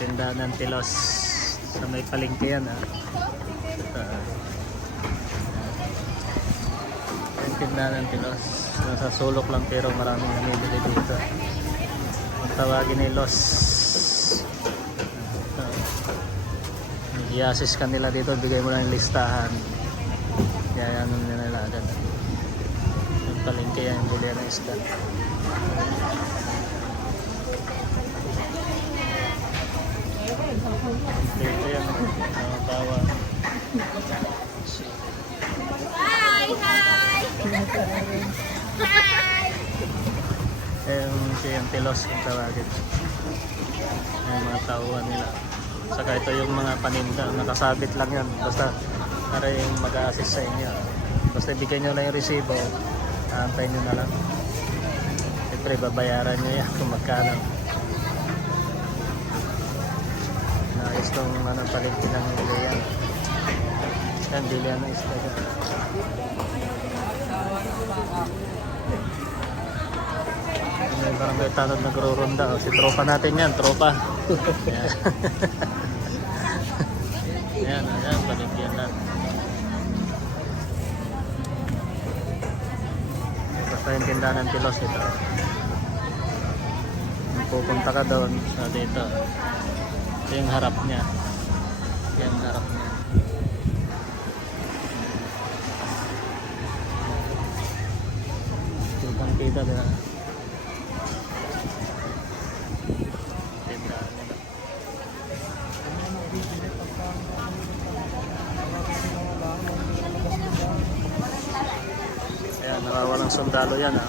Tindahan ng Tilos sa may palengke yan ha. Yung tindahan ng Tilos nasa sulok lang pero maraming namimili dito. Kung tawagin ay Los, i-assist ka nila dito, bigay mo lang yung listahan, kaya ano nila agad. Yung palengke yan, yung bili ng isda. Dito yan, bawa. Hi! Hi! Hi! Yung Tilos kung tawagin. Yung mga tauhan nila. Saka ito yung mga paninda, nakasabit lang yan. Basta para yung mag-a-assist sa inyo. Basta ibigay nyo lang yung resibo, aantayin nyo na lang. Siyempre babayaran nyo yan kung magkano. Naayos tong palengke ng bilihan. Yan, bilihan ng isda dyan. May barangay tanod nagro-ronda. Si tropa natin yan, tropa. Yan, ayan, baligyan na. Basta yung tindahan ng Tilos ito. Kung pupunta ka doon, sa dito. Ito yung harap niya. Ito yung harap niya. Kitang kita nila. Tindahan nila. Ayan, nakawalang sundalo yan ha.